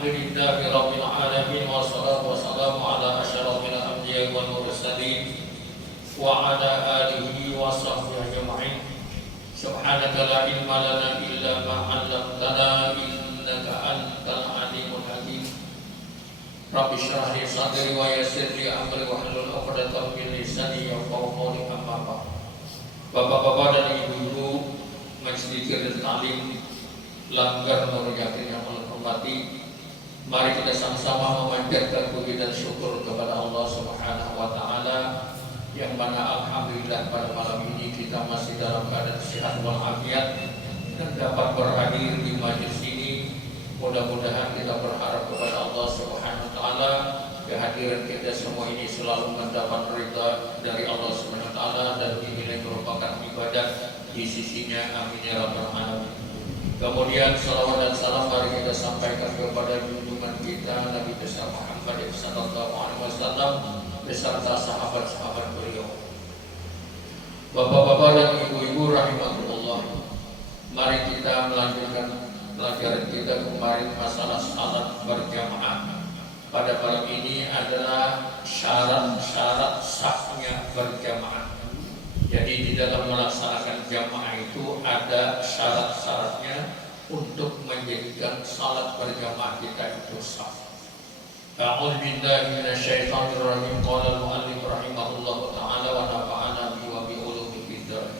Alhamdulillahi Rabbil Alamin. Wassalatu wassalamu ala asyrafil anbiya'i wal mursalin wa ala alihi wa sahbihi ajma'in. Subhanaka la ilma lana illa ma 'allamtana innaka antal alimul hakim. Rabbi shrah li sadri wa yassir li amri wa hlul 'uqdatam min lisani yafqahu qawli. Amma ba'd. Bapak-bapak dan ibu-ibu Majelis Zikir dan Ta'lim Langgar Nur Yakin yang Allah hormati, mari kita sama-sama memanjatkan puji dan syukur kepada Allah Subhanahu wa taala yang mana alhamdulillah pada malam ini kita masih dalam keadaan sehat walafiat dan dapat berhadir di majelis ini. Mudah-mudahan kita berharap kepada Allah Subhanahu wa taala kehadiran kita semua ini selalu mendapat ridha dari Allah Subhanahu wa taala dan dinilai merupakan ibadah di sisinya. Amin ya rabbal alamin. Kemudian salawat dan salam mari kita sampaikan kepada junjungan kita Nabi besar Muhammad sallallahu alaihi wasallam beserta sahabat-sahabat beliau. Bapak-bapak dan ibu-ibu rahimakumullah, mari kita melanjutkan pelajaran kita kemarin masalah salat berjamaah. Pada malam ini adalah syarat-syarat sahnya berjamaah. Jadi di dalam melaksanakan jamaah itu ada syarat-syaratnya untuk menjadikan salat berjamaah kita itu sah. A'udzu billahi minasyaitonir rajim. Qala al-mu'allif rahimahullahu ta'ala wa nafa'ana bi wa bi ulumil bidzar.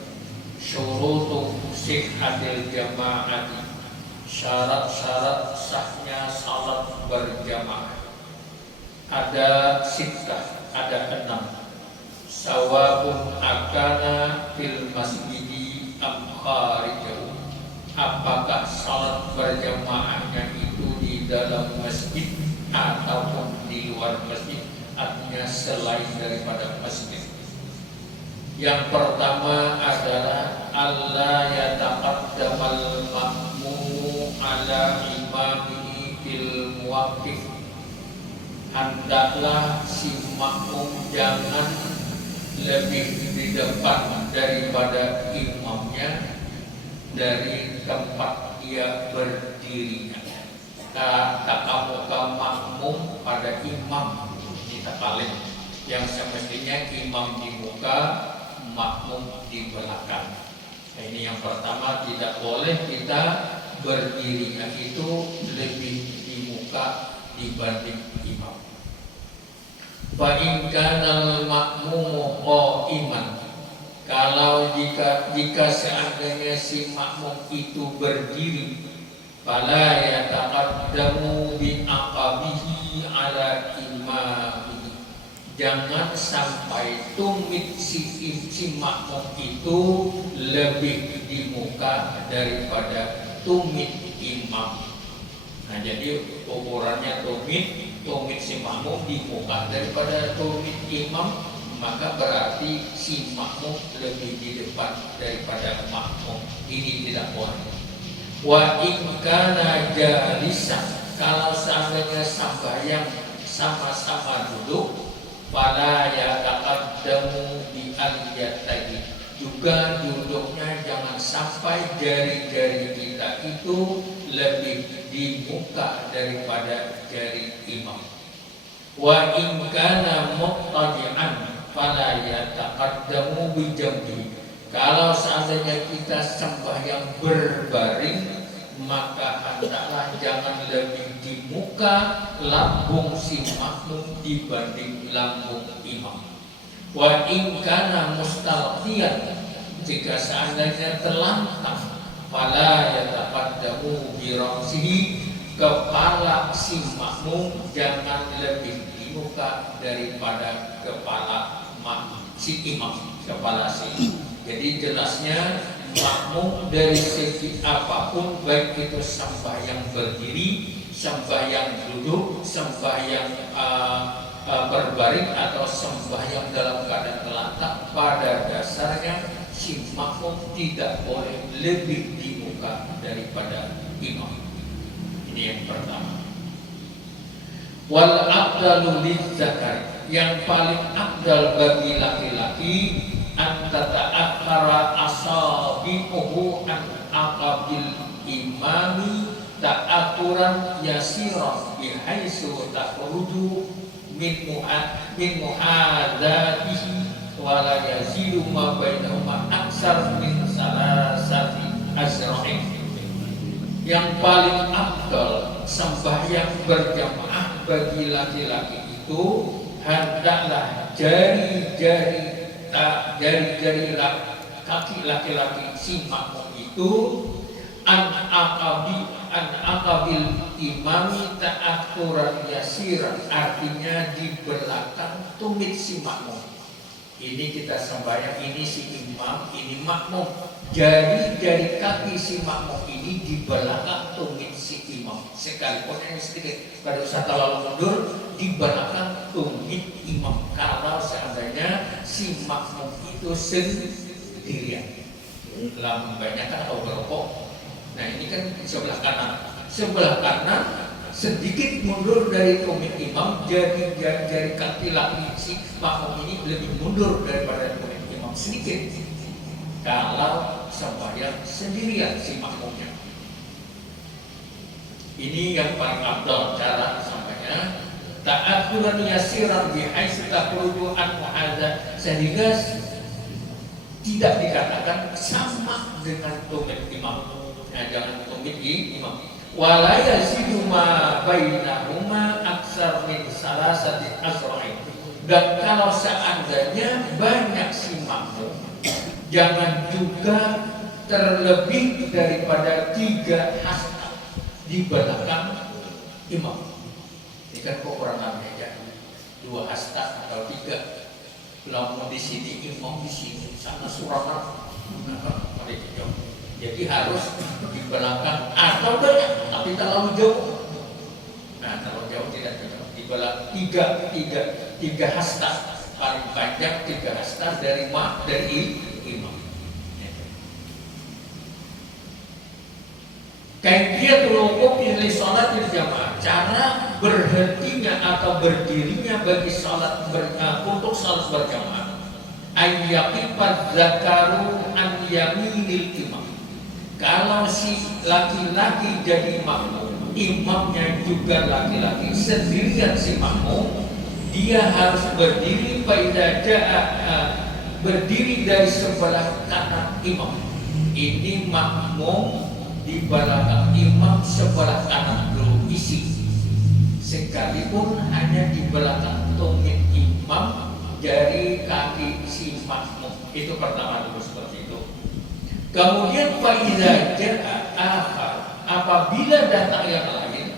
Syurutu sihhatil jama'ati. Syarat-syarat sahnya salat berjamaah. Ada sittah, ada 6. Sawabun akana fil masjidi am kharijahu. Apakah salat berjamaahnya itu di dalam masjid ataupun di luar masjid, artinya selain daripada masjid. Yang pertama adalah Allah yataqaddamal ma'mumu ala imamihi fil muwaqqif. Hendaklah si makmum jangan lebih di depan daripada imamnya dari tempat dia berdirinya. Takamuka makmum pada imam ini taklim, yang semestinya imam di muka, makmum di belakang. Nah, ini yang pertama, tidak boleh kita berdirinya itu lebih di muka dibanding imam. Fa in kana al-ma'mumu qa'iman, kalau jika seandainya si makmum itu berdiri, fala yataqaddamu bi aqabihi ala imamihi, jangan sampai tumit si makmum itu lebih di muka daripada tumit imam. Nah, jadi ukurannya tumit si makmum di muka daripada tumit imam, maka berarti si makmum lebih di depan daripada makmum. Ini tidak boleh. Wa in kana jalisan, kalau seandainya sembahyang sama-sama duduk, fala yataqaddamu bi aliyatihi, juga duduknya jangan sampai jari-jari kita itu lebih di muka daripada jari imam. Wa in kana muttaji'an fala yataqaddamu bi jambi, kalau seandainya kita sembahyang berbaring, maka hendaklah jangan lebih di muka lambung si makmum dibanding lambung imam. Wa in kana mustalqiyan, jika seandainya terlentang, fala yataqaddamu bi ra'sihi, kepala si makmum jangan lebih di muka daripada kepala si imam, kepala si. Jadi jelasnya makmum dari segi apapun, baik itu sembahyang berdiri, sembahyang duduk, sembahyang berbaring atau sembahyang dalam keadaan terlentang, pada dasarnya si makmum tidak boleh lebih di muka daripada imam. Ini yang pertama. Wal afdalu lizzakar, yang paling afdal bagi laki-laki, antata'akhara asabiquhu an aqabil imami ta'atu ta'akhuran yasiran bihaitsu takhruju min muhadzatihi wa la yazidu ma bainahuma aksar min salasati azra'in. Yang paling afdal sembahyang berjamaah bagi laki-laki itu hendaklah jari-jari kaki laki-laki si makmum itu an aqabil imami ta'akhuran yasiran, artinya di belakang tumit si makmum. Ini kita sembahyang, ini si imam, ini makmum. Jari-jari kaki si makmum ini di belakang tumit si imam. Sekalipun yang sedikit, pada saat lalu mundur di belakang tumit imam. Kalau seandainya si makmum itu sendirian, lama banyak kan atau berokok. Nah ini kan sebelah kanan sedikit mundur dari tumit imam, jadi jari kaki laki si makmum ini lebih mundur daripada tumit imam sedikit. Kalau sembahyang sendirian si makmumnya, ini yang paling afdal cara sembahyang. Ta'akhuran yasiran bihaitsu takhruju an muhadza, sehingga tidak dikatakan sama dengan tumit imam. Nah, jangan tumit imam. Wala yazidu ma bainahuma aksar min salasati azra'in. Dan kalau seandainya banyak si makmum, jangan juga terlebih daripada 3 hasta di belakang imam. Ini kan kok kurang aja, 2 hasta atau 3. Belum di sini imam di sini, sana surana. Jadi harus di belakang atau banyak, tapi terlalu jauh. Nah, terlalu jauh tidak cocok. Di belakang 3 hasta, paling panjang 3 hasta dari imam. Kaifiyatul wuqufi li sholatil jamaah, cara berhentinya atau berdirinya bagi salat untuk salat berjamaah. Ayyaqifaz zakaru an yaminil imam. Kalau si laki-laki jadi makmum, imamnya juga laki-laki, sendirian si makmum, dia harus berdiri berdiri dari sebelah kanan imam. Ini makmum di belakang imam sebelah kanan belum isi, sekalipun hanya di belakang tumit imam dari kaki si makmum. Itu pertama dulu seperti itu. Kemudian faiza ja'a akhar, apabila datang yang lain,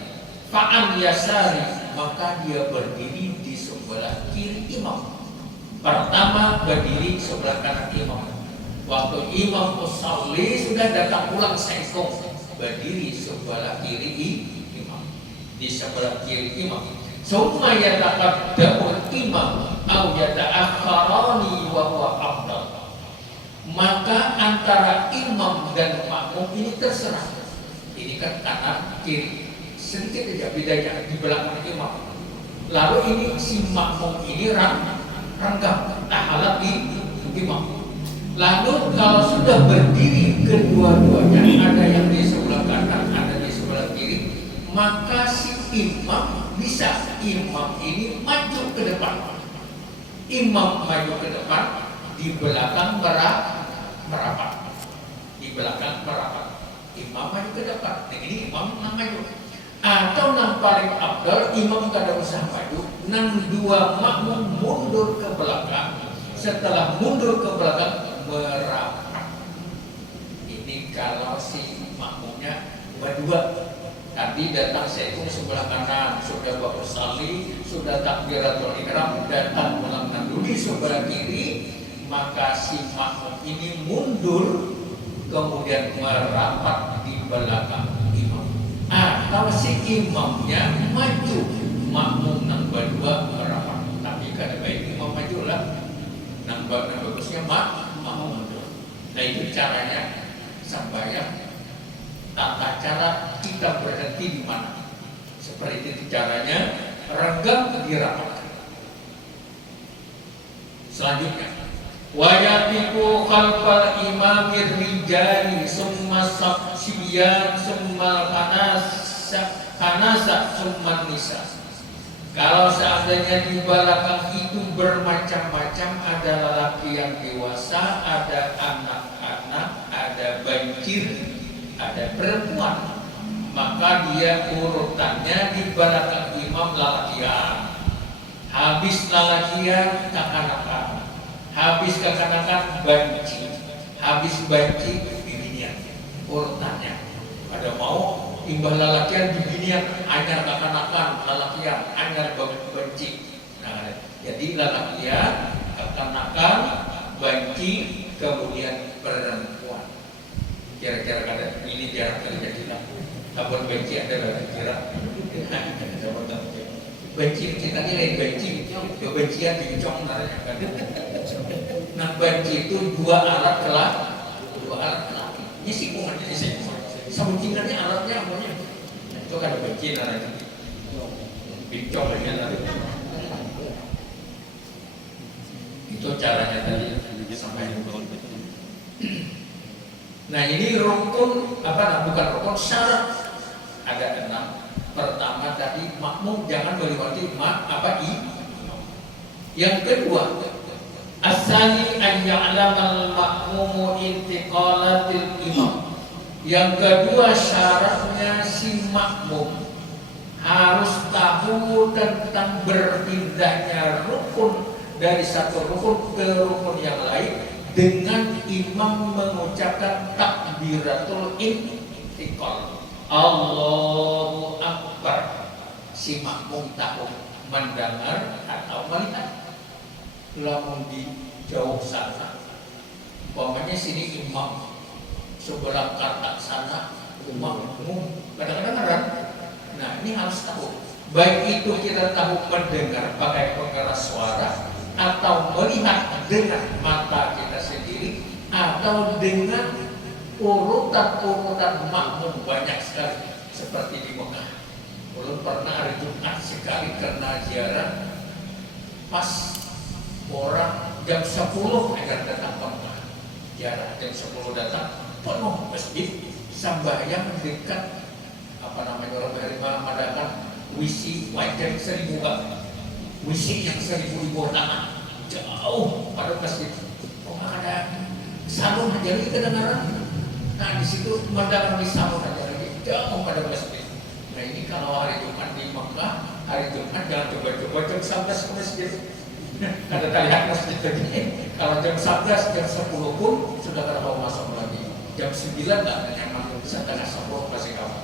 fa'an yasari, maka dia berdiri di sebelah kiri imam. Pertama berdiri sebelah kanan imam. Waktu imam usalli sudah datang pulang sengkong, berdiri sebelah kiri imam, di sebelah kiri imam. Summa yataqaddamu imam au yata'akhkharani wa huwa afdal. Maka antara imam dan makmum ini terserah. Ini kan kanan kiri, sedikit aja bedanya di belakang imam. Lalu ini si makmum ini rangkap tahalat di imam. Lalu kalau sudah berdiri kedua-duanya, ada yang di sebelah kanan, ada di sebelah kiri, maka si imam bisa, imam ini maju ke depan. Imam maju ke depan, di belakang merapat. Di belakang merapat. Imam maju ke depan. Nah, ini imam maju. Atau yang paling afdal, imam kada usah maju, nang 2 makmum mundur ke belakang. Setelah mundur ke belakang, merapat. Ini kalau si makmumnya berdua. Tadi datang sekung sebelah kanan, sudah bersalli, sudah takbiratul ihram, datang pulang nanduli sebelah kiri, maka si makmum ini mundur, kemudian merapat di belakang imam. Atau si imamnya maju, makmum nang berdua merapat. Tapi kada baik imam maju lah, nang bagusnya makmum mundur. Nah itu caranya sembahyang. Tata cara kita berhenti di mana? Seperti itu caranya, renggang dirapatkan. Selanjutnya, wayatiku khalfal imamir rijali summa sabsiyan summa panas kanasa summan nisa. Kalau seandainya di belakang itu bermacam-macam, ada lelaki yang dewasa, ada anak-anak, ada banjir, ada perempuan, maka dia urutannya di belakang imam lelakian. Habis lelakian kekanakan, habis kekanakan banci, habis banci bibinian. Urutannya ada mau imbah lelakian bibinian, anyar kekanakan, lelakian, anyar banci. Nah, jadi lelakian, kekanakan, banci, kemudian perempuan. Kira-kira kada ini jarang kali jadi lah. Kabar banci ada lagi kira. Benci kita ini lain benci, kebencian diucong naranya kan. Nah benci itu dua alat lelaki. Ini sikungannya ini sikungan. Sabutingannya alatnya apanya? Itu kan benci naranya. Bincong lagi nanti. Itu caranya tadi sampai. Nah ini rukun bukan rukun syarat ada 6. Pertama tadi makmum jangan melewati Yang kedua, asani an ya'lamal makmumu intiqalatil imam. Yang kedua syaratnya si makmum harus tahu tentang berpindahnya rukun dari satu rukun ke rukun yang lain dengan imam mengucapkan takbiratul intiqal. Allahu Akbar. Si makmum tahu mendengar atau melihat. Lamun di jauh sana, umpamanya sini imam, sebelah katak sana makmum. Kadang-kadang kan? Nah ini harus tahu. Baik itu kita tahu mendengar pakai pengeras suara, atau melihat dengan mata kita sendiri, atau dengan urutan-urutan makmum banyak sekali seperti di Mekah. Belum pernah hari Jumat sekali karena ziarah pas orang jam 10 agar datang ke Mekah. Ziarah jam 10 datang penuh masjid sambayang dekat orang dari mengadakan wisi wajar 1000 wisi yang 1000 ribu tanah jauh pada masjid. Oh ada salon aja lagi kedengaran. Nah di situ mendalam di salon aja lagi jauh pada masjid. Nah ini kalau hari Jumat di Mekah, hari Jumat jangan coba-coba jam 11 ke masjid. Ada terlihat masjid tadi. Kalau jam 11, jam 10 pun sudah tidak mau masuk lagi. Jam 9 nggak ada nyaman, setengah 10 masih kawan.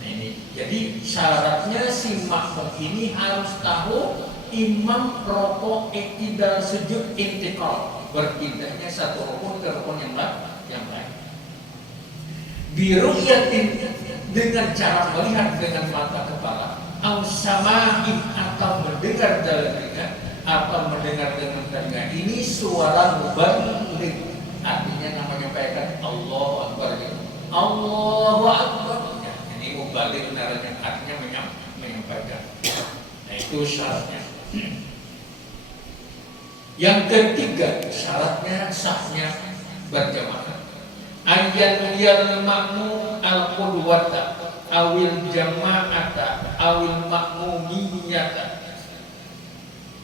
Nah ini, jadi syaratnya si makmum ini harus tahu imam rokok iktidal sujud intikal, berpindahnya satu rukun ke rukun yang lain. Biru'yatin dengan cara melihat dengan mata kepala, au sama'in atau mendengar dalam telinga, atau mendengar dengan telinga. Ini suara mubaligh, artinya namanya menyampaikan Allahu Akbar. Allahu Akbar. Ya, ini mubaligh artinya menyampaikan. Nah itu syaratnya. Yang ketiga syaratnya sahnya berjamaah. Ayat liyal makmum al-qudwata awil jama'ata awil makmumiyata.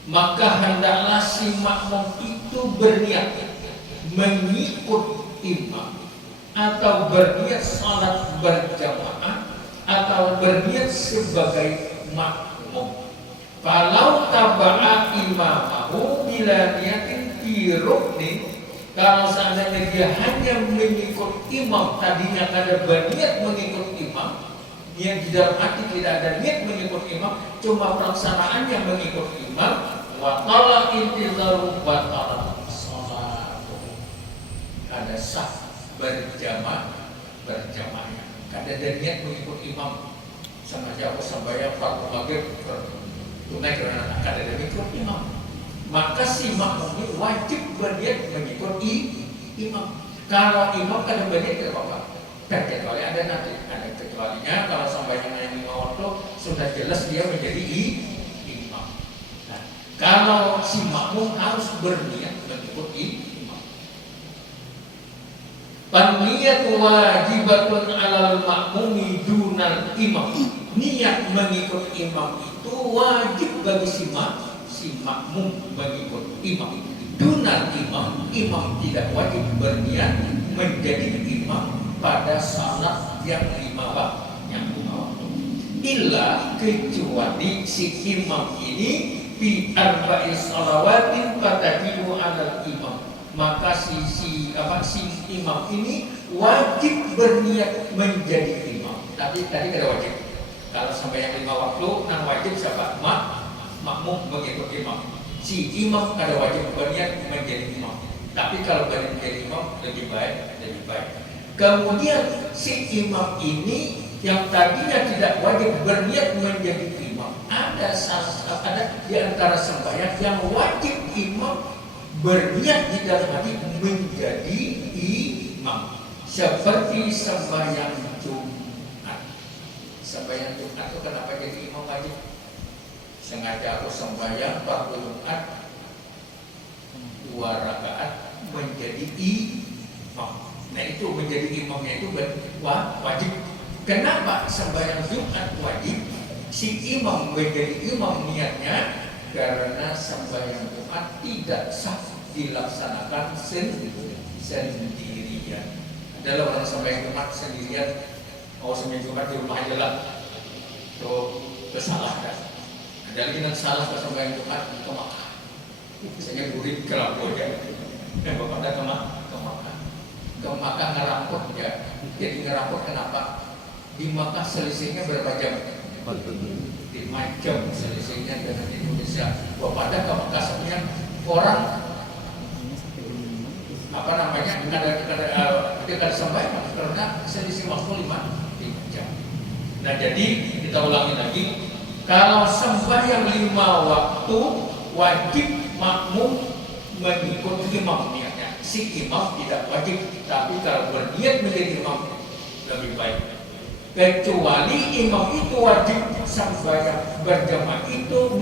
Maka hendaklah si makmum itu berniat mengikut imam, atau berniat salat berjamaah, atau berniat sebagai makmum. Kalau taba'a imamahu bila niatin fi ruknin, kalau seandainya dia hanya mengikut imam, tadinya ada berniat mengikut imam, yang di dalam hati tidak ada niat mengikut imam, cuma pelaksanaannya mengikut imam, wa qala intizaru batala salatu. Ada sah berjamaahnya. Kada ada niat mengikut imam, sengaja aku sembahyang fardu maghrib tunai karena kada ada mengikut imam. Maka si makmum ini wajib berniat mengikut imam. Kalau imam kada berniat tidak apa-apa. Kecuali ada nanti, ada kecualinya kalau sembahyang yang 5 waktu sudah jelas dia menjadi imam. Nah, kalau si makmum harus berniat mengikut imam. Paniyat wajibatun alal makmumi dunal imam. niat mengikut imam itu wajib bagi si makmum mengikut imam. Dunal imam tidak wajib berniat menjadi imam pada salat yang lima waktu. Illa kecuali si imam ini fi arba'i shalawatin fatajibu 'alal imam. Maka si imam ini wajib berniat menjadi imam. Tapi tadi kada wajib. Kalau sampai yang lima waktu, yang wajib siapa? Makmum mengikut imam. Si imam kada wajib berniat menjadi imam. Tapi kalau berniat menjadi imam lebih baik. Kemudian si imam ini yang tadinya tidak wajib berniat menjadi imam, ada di antara sembahyang yang wajib imam berniat di dalam hati menjadi imam, seperti sembahyang Jumat. Sembahyang Jumat itu kenapa jadi imam wajib? Sengaja aku sembahyang fardu Jumat 2 rakaat menjadi imam. Nah itu menjadi imamnya itu wajib. Kenapa sembahyang Jumat wajib? Si imam menjadi imam niatnya karena sembahyang Jumat tidak sah dilaksanakan sendirian. Adalah orang sembahyang Jumat sendirian, sembahyang Jumat di rumah aja lah. Itu kesalahan. Ada lagi yang salah ke sembahyang Jumat ke Makkah. Misalnya murid kerapot ya, bapak ada ke Makkah ngerampot ya. Jadi ngerampot kenapa? Di Makkah selisihnya berapa jam? 5 jam selisihnya dengan Indonesia. Pada ke Makkah sebenarnya orang ada sembahyang karena selisih waktu 5 jam. Nah jadi kita ulangi lagi, kalau sembahyang 5 waktu wajib makmum mengikut imam niatnya. Si imam tidak wajib, tapi kalau berniat menjadi imam lebih baik. Kecuali imam itu wajib sembahyang berjamaah itu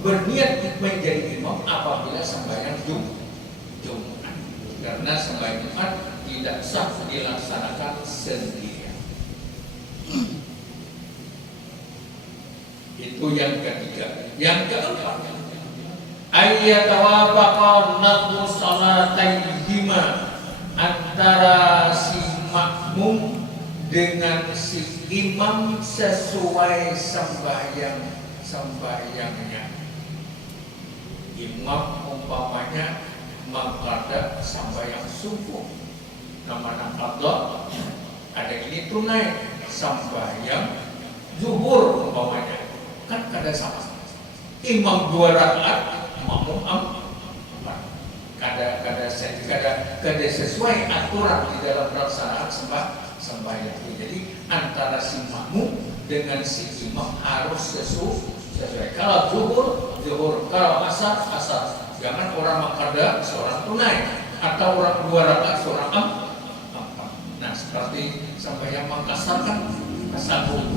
berniat menjadi imam apabila sembahyang Jumat. Karena sembahyang Jumat tidak sah dilaksanakan sendirian. Itu yang ketiga. Yang keempat, ayyatawafaqa naqdu salataihima, antara si makmum dengan si imam sesuai sembahyangnya. Imam umpamanya mengqada sembahyang subuh, namanya qada, ada ini tunai sembahyang zuhur umpamanya, kan kada sama. Imam 2 rakaat, makmum 4. Kada sesuai aturan di dalam pelaksanaan sembahyang itu. Jadi antara si makmum dengan si imam harus sesuai. Kalau zuhur, kalau asar. Jangan orang mengqada seorang tunai atau orang 2 rakaat seorang 4. Nah seperti sembahyang mengkasar kan, kasar 2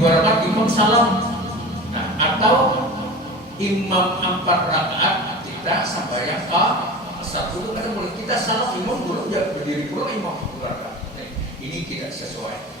rakaat imam salam. Nah, atau imam 4 rakaat kita sembahyang kasar dulu, karena boleh kita salam imam dulu ya berdiri pula imam 2 rakaat. Ini tidak sesuai.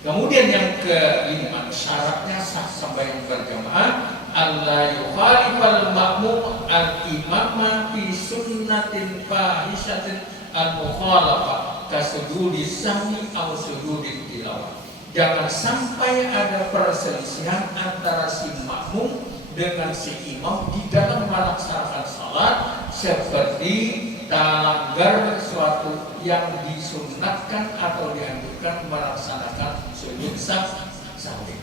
Kemudian yang kelima, syaratnya sah sembahyang berjamaah, alla yukhalifal makmum al-imama fi sunnatin fahishatin al-mukhalafah kasujudi sahwi aw sujudi tilawah. Jangan sampai ada perselisihan antara si makmum dengan si imam di dalam melaksanakan salat, seperti melanggar sesuatu yang disunatkan atau dianjurkan melaksanakan sujud sahwi,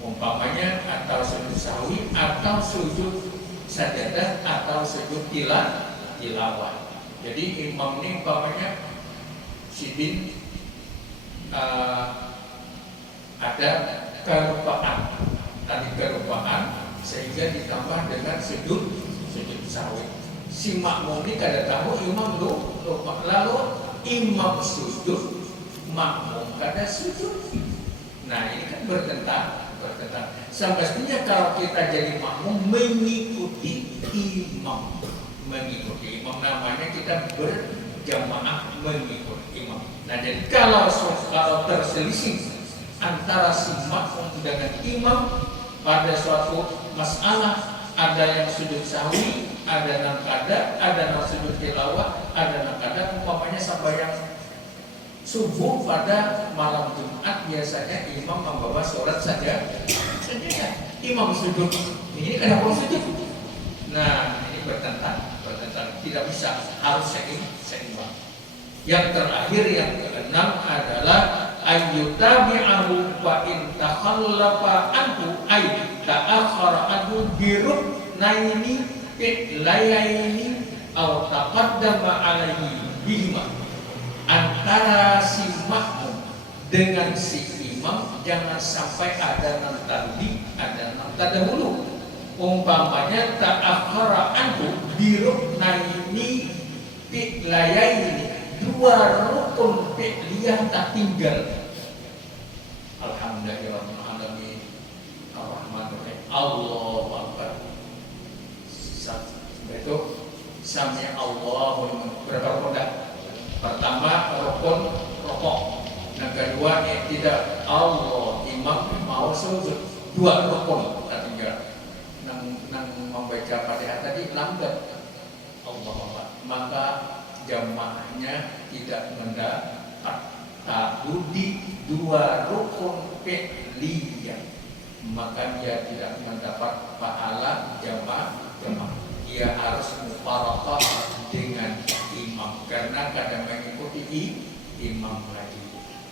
umpamanya atau sujud sahwi atau sujud sajadah atau sujud tilawah. Jadi imam ini umpamanya sidin ada kelupaan sehingga ditambah dengan sujud sahwi. Si makmum ini kada tahu imam lupa, lalu imam sujud, makmum kada sujud. Nah ini kan bertentangan. Semestinya kalau kita jadi makmum mengikuti imam, namanya kita berjamaah mengikuti imam. Nah jadi kalau terselisih antara si makmum dengan imam pada suatu masalah, ada yang sujud sahwi, ada yang kada, ada yang sujud tilawah, ada yang kada. Umpamanya sembahyang subuh pada malam Jumat biasanya imam membawa surat saja. Imam sujud, ini kenapa sujud? Nah, ini bertentang, tidak bisa, harus seimbang. Yang terakhir yang keenam adalah ayyutabi'ahu wa in takhallafa anhu ay ta'akhkhara anhu biruknaini fi'layaini aw taqaddama alaihi bihima. Antara si makmum dengan si imam jangan sampai ada yang tadi, ada yang terdahulu. Umpamanya ta'akhkhara anhu biruknaini fi'layaini, dua rukun fi'liyah tak tinggal. Alhamdulillahirabbil alamin arrahmanirrahim Allahu akbar. Itu sami Allahu liman. Berapa rukun? Pertama rukun rokok, yang kedua tidak Allah imam mau sujud, dua rukun tak tinggal. Nang membaca Fatihah tadi lambat Allah akbar, maka jamaahnya tidak mendapat di dua rukun fi'liyah, maka dia tidak mendapat pahala jamaah. Dia harus mufarakah dengan imam karena kadang mengikuti imam lagi.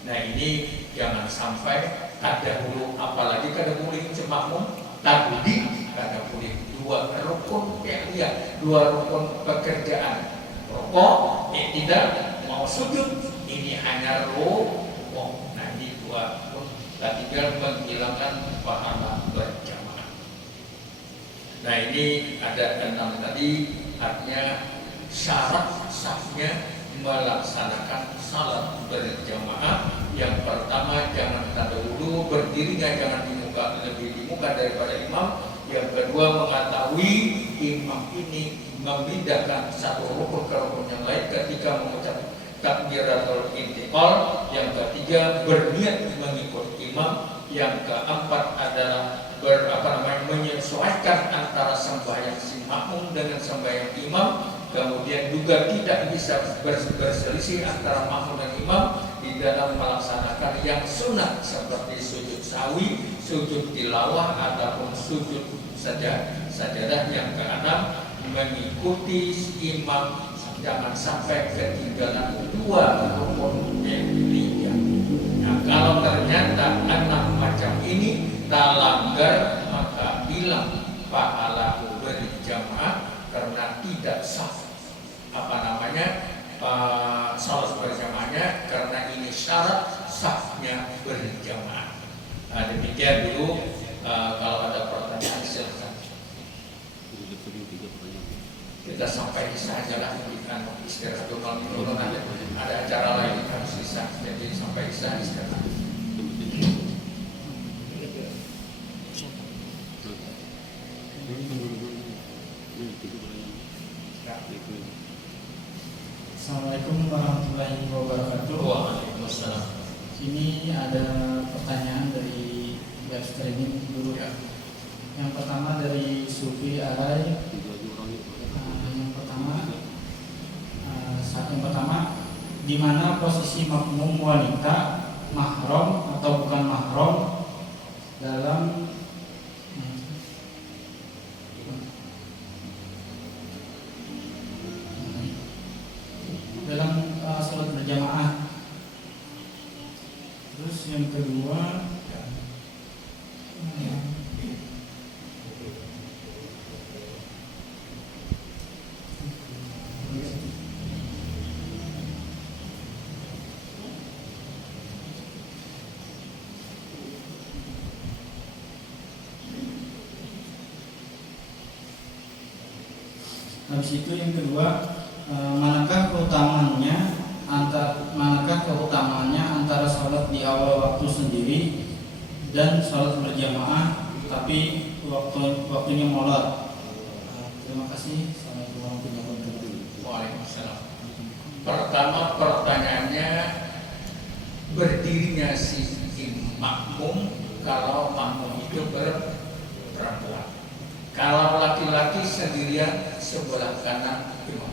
Nah, ini jangan sampai tadahulu, apalagi kadang boleh makmum tadi kadang boleh dua rukun fi'liyah, dua rukun pekerjaan. Rokok, tidak mau sujud, ini hanya rokok. Nah, ini dua rukun, tinggal menghilangkan pahala berjamaah. Nah, ini ada 6 tadi, artinya syarat sahnya melaksanakan salat berjamaah. Yang pertama, jangan terdahulu, berdirinya jangan lebih di muka daripada imam. Yang kedua, mengetahui imam ini memindahkan satu rukun ke rukun yang lain ketika mengucap takbiratul intiqal. Yang ketiga, berniat mengikut imam. Yang keempat adalah menyesuaikan antara sembahyang si makmum dengan sembahyang imam. Kemudian juga tidak bisa berselisih antara makmum dan imam di dalam melaksanakan yang sunnah seperti sujud sawi, sujud tilawah ataupun sujud sajadah. Yang keenam, mengikuti imam, jangan sampai ketinggalan dua rukun fi'liyah. Nah, kalau ternyata 6 macam ini tak langgar, maka hilang pahala berjamaah karena tidak sah salat berjamaahnya, karena ini syarat sahnya berjamaah. Nah, demikian dulu. Kalau ada pertanyaan silakan. Kita sampai saja lah, kita istirahat dulu. Ada acara lain harus bisa, jadi sampai istirahat. Assalamualaikum warahmatullahi wabarakatuh. Waalaikumsalam. Ini ada pertanyaan dari web streaming dulu ya. Yang pertama dari Sufi Arai. Yang pertama, di mana posisi makmum wanita, mahram atau bukan mahram dalam salat berjamaah. Terus yang kedua, habis itu yang kedua, manakah keutamaannya antara sholat di awal waktu sendiri dan sholat berjamaah tapi waktunya molor. Terima kasih. Assalamualaikum warahmatullahi wabarakatuh. Waalaikumsalam. Pertama, pertanyaannya berdirinya si makmum kalau makmum itu perempuan. Kalau laki-laki sendirian sebelah kanan imam.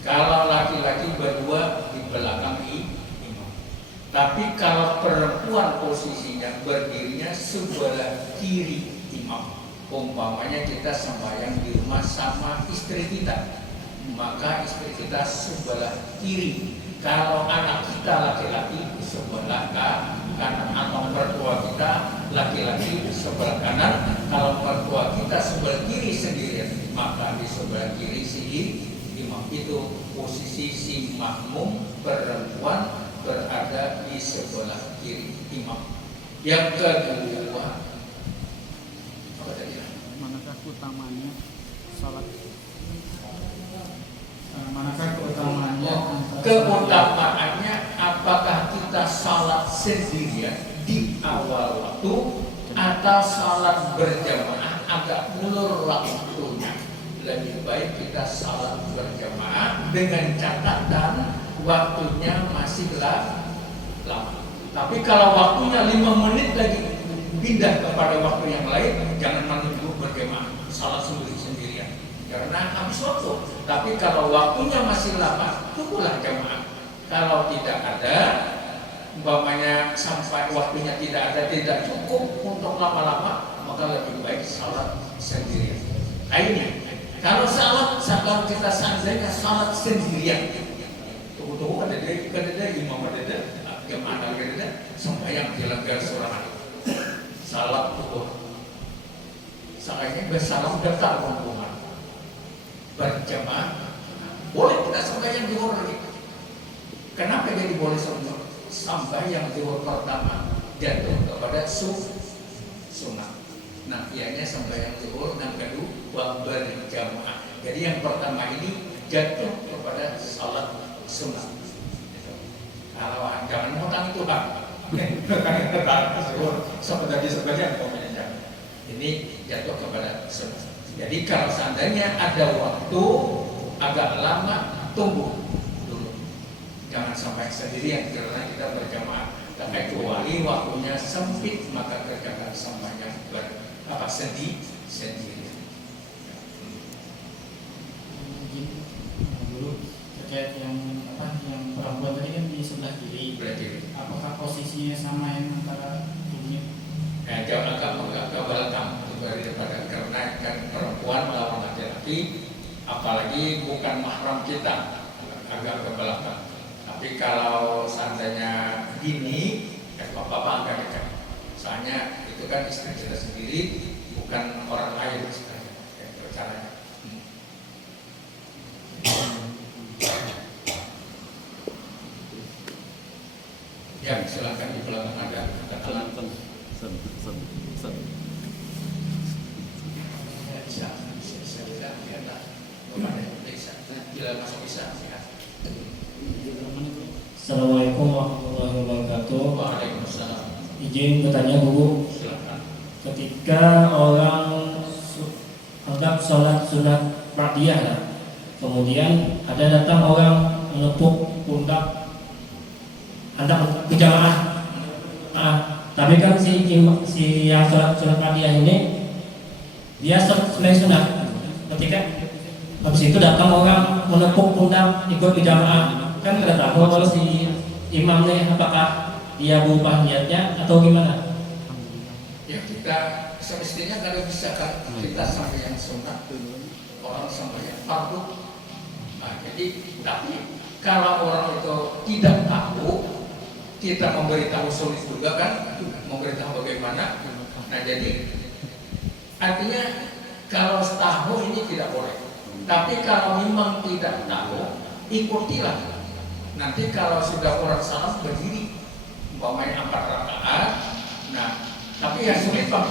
Kalau laki-laki berdua di belakang imam. Tapi kalau perempuan posisinya berdirinya sebelah kiri imam. Umpamanya kita sembahyang di rumah sama istri kita, maka istri kita sebelah kiri. Kalau anak kita laki-laki sebelah kanan, atau mertua kita laki-laki sebelah kanan. Kalau mertua kita sebelah kiri sendirian, maka di sebelah kiri si imam. Itu posisi si makmum perempuan berada di sebelah kiri imam. Yang kedua, apa tadi? Manakah utamanya salat? Manakah keutamaannya? Keutamaannya apakah kita salat sendirian di awal waktu atau salat berjamaah agak ulur waktunya. Lebih baik kita salat berjamaah dengan catatan waktunya masih lama. Tapi kalau waktunya 5 menit lagi pindah kepada waktu yang lain, jangan menunggu berjamaah, salat sendirian karena habis waktu. Tapi kalau waktunya masih lama, tunggulah jamaah. Kalau tidak ada, umpamanya sampai waktunya tidak cukup untuk lama-lama, maka lebih baik salat sendirian. Ini kalau kalau kita seandainya salat sendirian, tunggu ada imam ada jamaah ada sembahyang jalan garis orang salat tuh. Sakanya bersalam datang rombongan berjamaah, boleh kita sembahyang zuhur lagi. Kenapa jadi boleh sembahyang zuhur pertama jatuh kepada sunnah? Nah, ianya sembahyang zuhur dan kedua berjamaah. Jadi yang pertama ini jatuh kepada salat sunnah. Kalau jangan ngutang itu Pak. Sebagian ini jatuh kepada sunnah. Jadi kalau seandainya ada waktu agak lama, tunggu dulu. Jangan sampai sendirian karena kita berjamaah. Kecuali waktunya sempit, maka kerjakan sembahyang sendirian. Dulu terkait yang perempuan tadi kan di sebelah kiri. Berarti Apakah posisinya sama yang antara tubuhnya? Jangan agak ke belakang daripada karena kan perempuan lawan laki-laki, apalagi bukan mahram kita, agak ke belakang. Tapi kalau seandainya gini, bapak-bapak agak dekat. Soalnya itu kan istri kita sendiri, bukan orang lain caranya. Ya, silakan di belakang ada katakan. Assalamualaikum warahmatullahi wabarakatuh. Waalaikumsalam. Izin bertanya Bu, Silakan. ketika orang anggap sholat sunat ba'diyah, kemudian ada datang orang menepuk pundak hendak berjamaah. Tapi kan si yang sholat ba'diyah ini dia sembelih sunat. Ketika habis itu datang orang menepuk pundak ikut berjamaah, kan nggak tahu kalau si imamnya apakah dia berubah niatnya atau gimana? Ya kita semestinya kalau bisa kan kita sampai yang sunat, orang sampai yang fardu. Nah, jadi tapi kalau orang itu tidak tahu, kita memberitahu sulit juga kan, memberitahu bagaimana. Nah jadi artinya kalau tahu ini tidak boleh. Tapi kalau memang tidak tahu, ikutilah. Nanti kalau sudah orang salam berdiri, umpamanya 4 rakaat. Nah, tapi ya sulit Pak.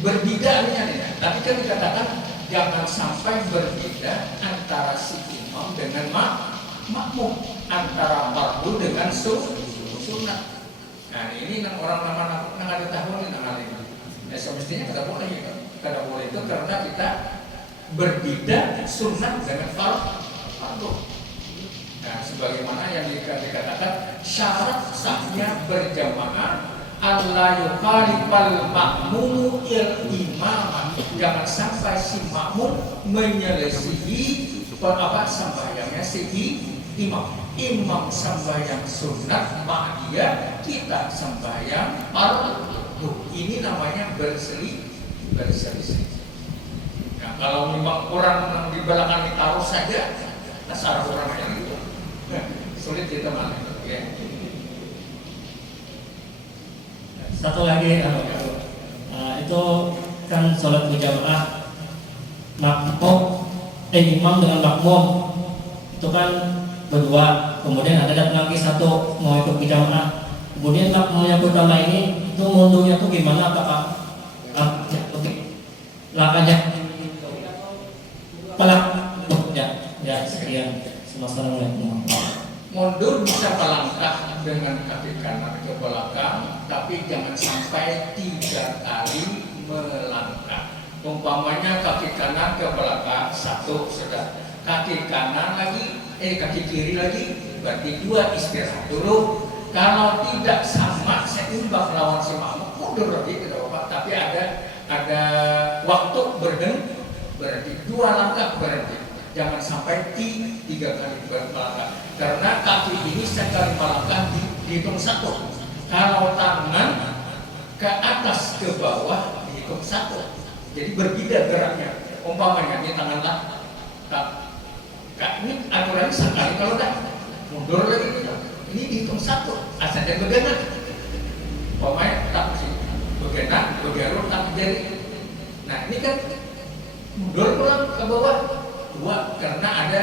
Berbedanya nih. Tapi kan dikatakan jangan sampai berbeda antara si imam dengan makmum, antara fardu dengan sunnah. Nah, ini orang nama ada tahu ini nama ini. Nah, semestinya tidak boleh ya. Tidak boleh itu karena kita berbeda sunnah dengan fardu. Nah, sebagaimana yang dikatakan syarat sahnya berjamaah Allah yukhalifal makmumu il imam, jangan sampai si makmum menyelisihi sembahyangnya si imam. Imam sembahyang sunat ba'diyah, kita sembahyang fardu. Ini namanya berselisih. Nah, kalau memang orang di belakang ditaruh saja, dasar orang yang itu sulit kita mana ya. Satu lagi itu kan sholat berjamaah imam dengan makmum itu kan berdua, kemudian ada datang lagi satu mau ikut berjamaah, kemudian makmumnya pertama ini itu mundurnya tuh gimana, apakah langkahnya pelak ya sekian. Assalamualaikum. Mundur bisa melangkah dengan kaki kanan ke belakang, tapi jangan sampai 3 kali melangkah. Umpamanya kaki kanan ke belakang, 1 sudah, kaki kanan lagi, kaki kiri lagi, berarti 2, istirahat dulu. Kalau tidak sama seimbang lawan si makmum, mundur lagi tidak apa, tapi ada waktu berhenti, 2 langkah berhenti. Jangan sampai 3 kali melangkah, karena kaki ini sekali melangkah dihitung 1. Kalau tangan ke atas ke bawah dihitung 1. Jadi berbeda geraknya. Umpamanya ini tangan ini aturannya sekali, kalau dah mundur lagi ini dihitung 1. Asalnya begenah. Umpamanya tak sih begenah, begarut tak jari. Nah ini kan mundur pulang ke bawah 2 karena ada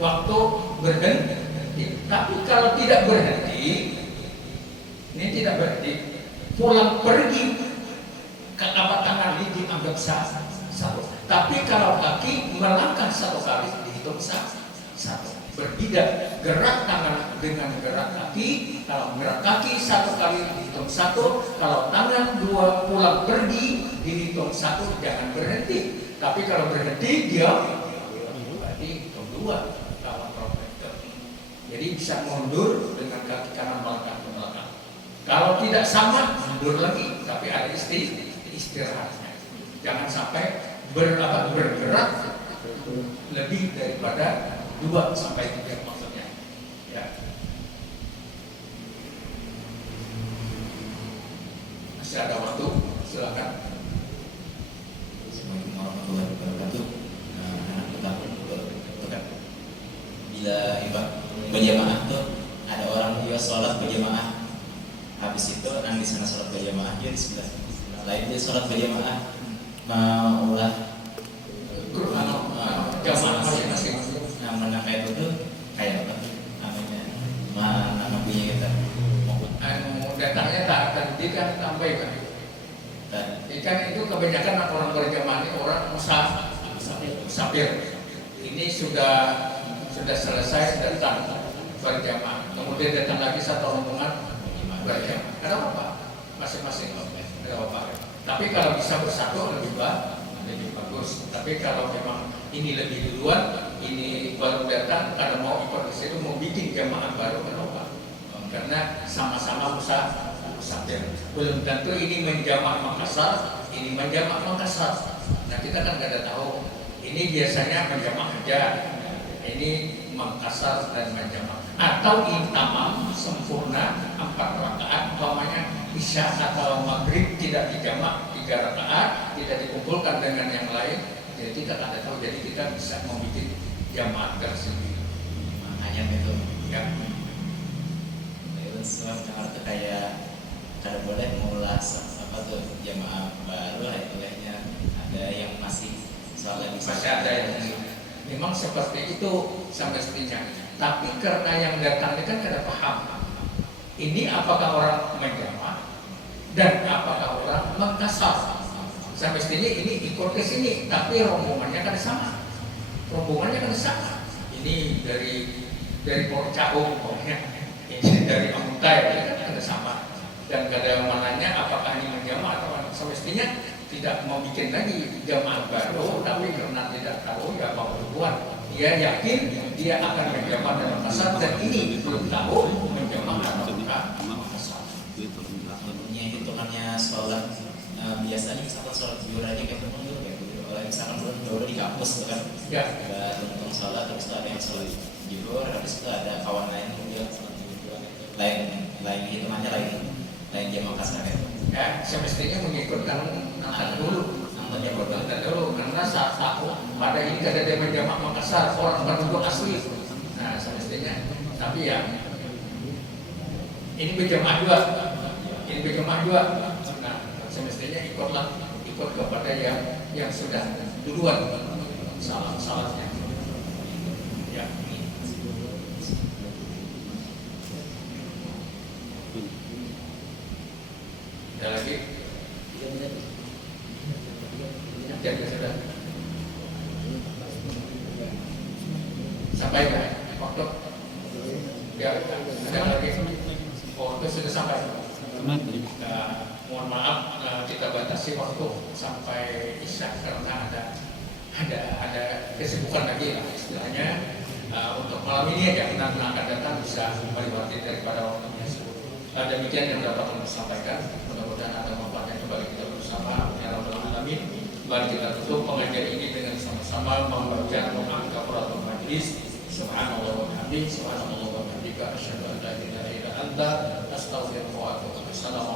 waktu berhenti. Tapi kalau tidak berhenti, ini tidak berhenti, pulang pergi ke tangan ini dianggap sah. Tapi kalau kaki melangkah 1 kali dihitung 1. Berbeda gerak tangan dengan gerak kaki. Kalau gerak kaki 1 kali dihitung 1. Kalau tangan 2 pulang pergi dihitung 1. Jangan berhenti. Tapi kalau berhenti dia hitung 2 kawan protektor. Jadi bisa mundur dengan kaki kanan melangkah ke belakang. Kalau tidak sama mundur lagi, tapi ada istirahatnya. Jangan sampai bergerak lebih daripada 2 sampai 3 maksudnya. Ya. Masih ada waktu, silakan. Assalamualaikum warahmatullahi wabarakatuh. Bila berjamaah tuh ada orang juga sholat berjamaah, habis itu orang di sana sholat berjamaah, dia di sebelah lain dia sholat berjamaah, mau ulah jamaah masing-masing. Nah menangkap itu tuh kayak apa namanya, mana punya kita datangnya tak tadi kan sampaikan. Ikan itu kebanyakan orang berjamaah ini orang musafir. Ini sudah selesai datang berjamaah, kemudian datang lagi 1 rombongan berjamaah. Ada apa? Masing-masing ada apa? Tapi kalau bisa bersatu lebih bagus. Tapi kalau memang ini lebih duluan, ini baru datang, karena mau ikut di situ, mau bikin jamaah baru, kenapa? Karena sama-sama musafir. Belum tentu ini menjamak Makassar, ini menjamak Makassar. Nah kita kan nggak ada tahu. Ini biasanya menjamak aja. Ini Makassar dan menjamak. Atau intamam sempurna 4 rakaat, umpamanya isya atau maghrib tidak dijamak 3 rakaat, tidak dikumpulkan dengan yang lain. Jadi kita tidak tahu. Jadi kita bisa membuat jamaah tersendiri. makanya itu Ya. itu sebab itu kayak kada boleh mulai apa tuh jamaah baru olehnya ada yang masih soalnya Masih ada yang memang seperti itu semestinya. Tapi karena yang datang ini kan kada paham. Ini apakah orang menjamaah dan apakah orang mengkasar. Semestinya ini ikut ke sini, tapi rombongannya kan sama. Ini dari Porcao, ini dari Amuntai, kan sama. Dan kada mananya apakah ini menjamaah atau semestinya tidak mau bikin lagi jamaah baru, tapi karena tidak tahu ya mau berbuat. Dia yakin dia akan menjamaah dalam Makassar dan ini belum tahu menjamaah dalam Makassar. punya hitungannya sholat biasanya misalkan sholat zuhur aja kayak mundur kayak gitu. Kalau misalkan dulu di kampus tuh kan Ya. ada tentang sholat, terus ada yang sholat zuhur, habis itu ada kawan lain yang sholat zuhur, lain hitungannya lain jam kasar ya. Ya, semestinya mengikutkan angkat dulu. Angkat dulu karena saat tahu pada ini ada jamak Makassar orang penduduk asli. Nah, semestinya tapi ya ini berjamaah juga. Nah, semestinya ikut kepada yang sudah duluan salatnya. Ya. Ada lagi? Jadi sudah sampai kan waktu? Ya, ada lagi? Oh, itu sudah sampai. Mohon maaf, kita batasi waktu sampai isya karena ada kesibukan lagi lah istilahnya. Untuk malam ini aja kita akan datang bisa melewati daripada waktunya. Demikian yang dapat kami sampaikan. Mudah-mudahan ada manfaatnya bagi kita bersama. Ya Rabbal Alamin. Mari kita tutup pengajian ini dengan sama-sama membaca doa kafaratul majlis. Subhanallah wa bihamdihi, subhanallah wa bihamdika, asyhadu an la ilaha illa anta, astaghfiruka wa atubu ilaik.